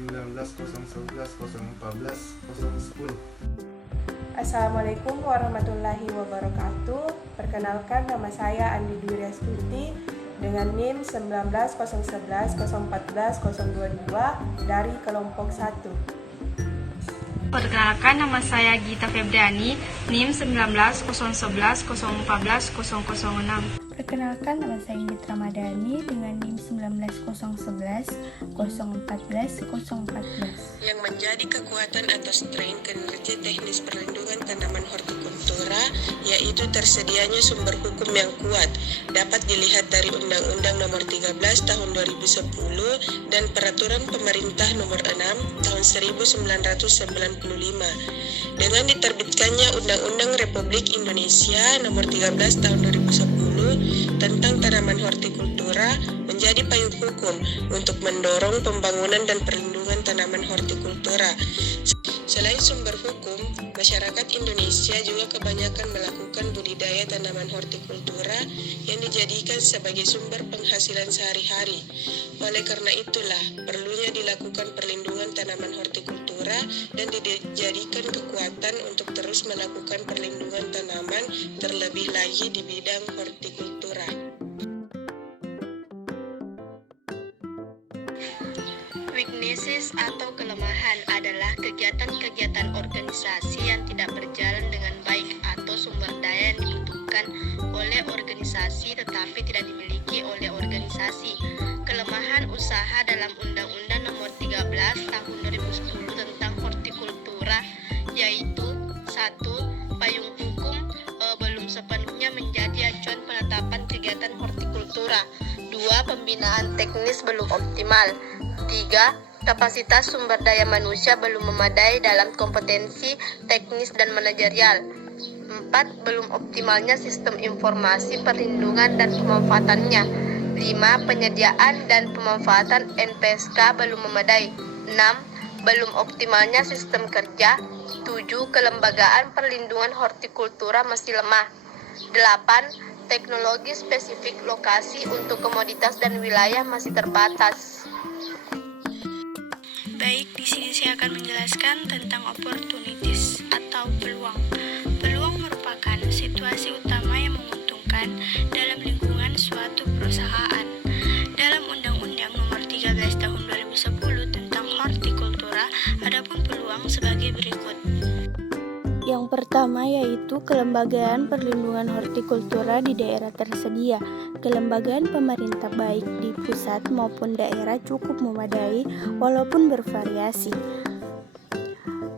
19 011 014 010. Assalamualaikum warahmatullahi wabarakatuh. Perkenalkan, nama saya Andi Dwi Restuti dengan NIM 19 011 014 022 dari kelompok 1. Perkenalkan, nama saya Gita Febriani, NIM 19 011 014 006. Perkenalkan, nama saya Ingrid Ramadhani dengan NIM 19 011 014 014. Yang menjadi kekuatan atau strength kinerja teknis perlindungan tanaman hortikultura yaitu tersedianya sumber hukum yang kuat, dapat dilihat dari Undang-Undang Nomor 13 Tahun 2010 dan Peraturan Pemerintah Nomor 6 Tahun 1995. Dengan diterbitkannya Undang-Undang Republik Indonesia Nomor 13 Tahun 2010 tentang tanaman hortikultura menjadi payung hukum untuk mendorong pembangunan dan perlindungan tanaman hortikultura. Selain sumber hukum, masyarakat Indonesia juga kebanyakan melakukan budidaya tanaman hortikultura yang dijadikan sebagai sumber penghasilan sehari-hari. Oleh karena itulah, perlunya dilakukan perlindungan tanaman hortikultura dan dijadikan kekuatan untuk terus melakukan perlindungan tanaman, terlebih lagi di bidang hortikultura. Weaknesses atau kelemahan adalah kegiatan-kegiatan organisasi yang tidak berjalan dengan baik atau sumber daya yang dibutuhkan oleh organisasi tetapi tidak dimiliki oleh organisasi. Kelemahan usaha dalam Undang-Undang Nomor 13 Tahun 2010 tentang hortikultura yaitu 1. Payung hukum belum sepenuhnya menjadi acuan penetapan kegiatan hortikultura. 2. Pembinaan teknis belum optimal. 3. Kapasitas sumber daya manusia belum memadai dalam kompetensi teknis dan manajerial. 4. Belum optimalnya sistem informasi perlindungan dan pemanfaatannya. 5. Penyediaan dan pemanfaatan NPSK belum memadai. 6. Belum optimalnya sistem kerja. 7. Kelembagaan perlindungan hortikultura masih lemah. 8. Teknologi spesifik lokasi untuk komoditas dan wilayah masih terbatas. Baik, di sini saya akan menjelaskan tentang opportunities atau peluang. Peluang merupakan situasi utama yang menguntungkan dalam lingkungan suatu perusahaan. Dalam Undang-Undang Nomor 13 Tahun 2010 tentang hortikultura, adapun peluang sebagai berikut. Yang pertama yaitu kelembagaan perlindungan hortikultura di daerah tersedia. Kelembagaan pemerintah baik di pusat maupun daerah cukup memadai walaupun bervariasi.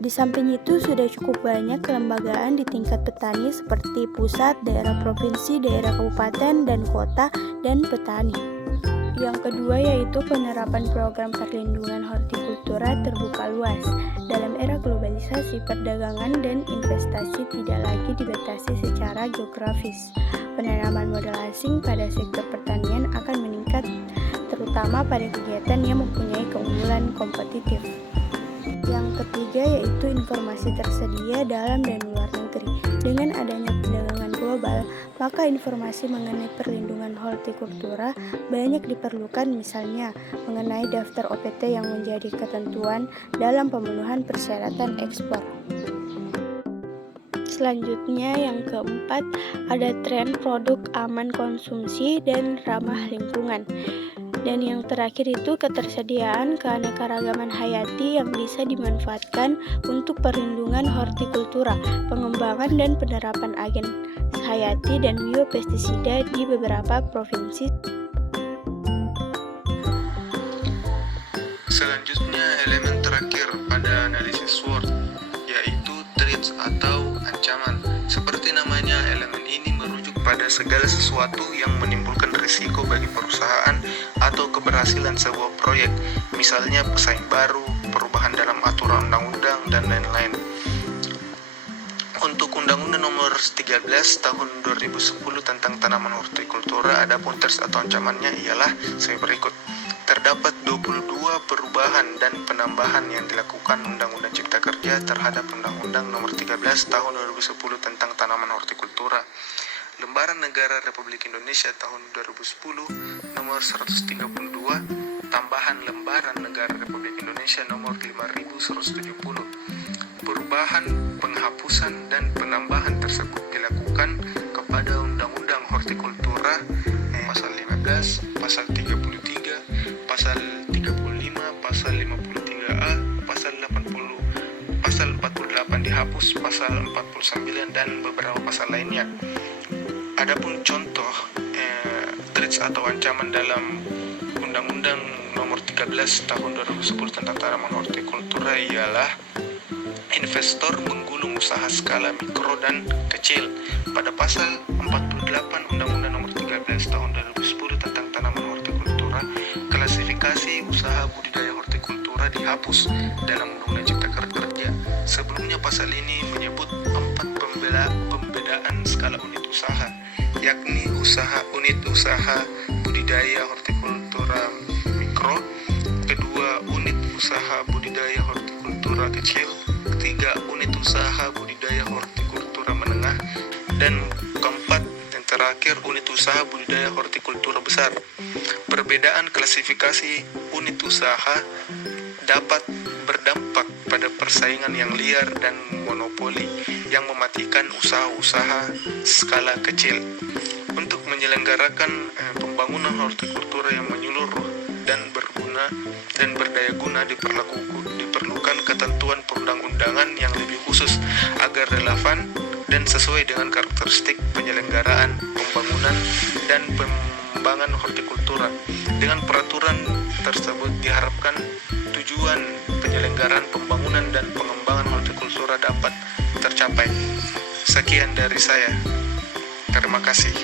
Di samping itu sudah cukup banyak kelembagaan di tingkat petani seperti pusat, daerah provinsi, daerah kabupaten dan kota, dan petani. Yang kedua yaitu penerapan program perlindungan hortikultura terbuka luas. Dalam era globalisasi, perdagangan dan investasi tidak lagi dibatasi secara geografis. Penanaman modal asing pada sektor pertanian akan meningkat, terutama pada kegiatan yang mempunyai keunggulan kompetitif. Yang ketiga yaitu informasi tersedia dalam dan luar negeri. Dengan adanya perdagangan global, maka informasi mengenai perlindungan hortikultura banyak diperlukan, misalnya mengenai daftar OPT yang menjadi ketentuan dalam pemenuhan persyaratan ekspor. Selanjutnya yang keempat, ada tren produk aman konsumsi dan ramah lingkungan. Dan yang terakhir itu ketersediaan keanekaragaman hayati yang bisa dimanfaatkan untuk perlindungan hortikultura, pengembangan dan penerapan agen hayati dan biopestisida di beberapa provinsi. Selanjutnya elemen terakhir pada analisis SWOT yaitu threats atau ancaman. Seperti namanya, elemen ini merujuk pada segala sesuatu yang menimbulkan risiko bagi perusahaan atau keberhasilan sebuah proyek, misalnya pesaing baru, perubahan dalam aturan undang-undang, dan lain-lain. Untuk Undang-Undang Nomor 13 Tahun 2010 tentang tanaman hortikultura, adapun threats atau ancamannya ialah sebagai berikut. Terdapat 22 perubahan dan penambahan yang dilakukan Undang-Undang Cipta Kerja terhadap Undang-Undang Nomor 13 Tahun 2010 tentang tanaman hortikultura. Lembaran Negara Republik Indonesia Tahun 2010 Nomor 132, tambahan Lembaran Negara Republik Indonesia Indonesia nomor 5170. Perubahan, penghapusan, dan penambahan tersebut dilakukan kepada Undang-Undang Hortikultura pasal 15, pasal 33, pasal 35, pasal 53A, pasal 80, pasal 48 dihapus, pasal 49 dan beberapa pasal lainnya. Adapun contoh threats atau ancaman dalam Undang-Undang nomor 13 tahun 2010 tentang tanaman hortikultura ialah investor menggulung usaha skala mikro dan kecil. Pada pasal 48 Undang-Undang nomor 13 tahun 2010 tentang tanaman hortikultura, klasifikasi usaha budidaya hortikultura dihapus dalam Undang-Undang Cipta Kerja. Sebelumnya pasal ini menyebut 4 pembedaan skala unit usaha, yakni unit usaha budidaya hortikultura mikro, kedua unit usaha budidaya hortikultura kecil, ketiga unit usaha budidaya hortikultura menengah, dan keempat dan terakhir unit usaha budidaya hortikultura besar. Perbedaan klasifikasi unit usaha dapat berdampak pada persaingan yang liar dan monopoli yang mematikan usaha-usaha skala kecil. Untuk menyelenggarakan pembangunan hortikultura yang menyeluruh dan berguna dan berdaya guna diperlukan ketentuan perundang-undangan yang lebih khusus agar relevan dan sesuai dengan karakteristik penyelenggaraan pembangunan dan pengembangan hortikultura. Dengan peraturan tersebut diharapkan tujuan penyelenggaraan pembangunan dan pengembangan hortikultura dapat tercapai. Sekian dari saya. Terima kasih.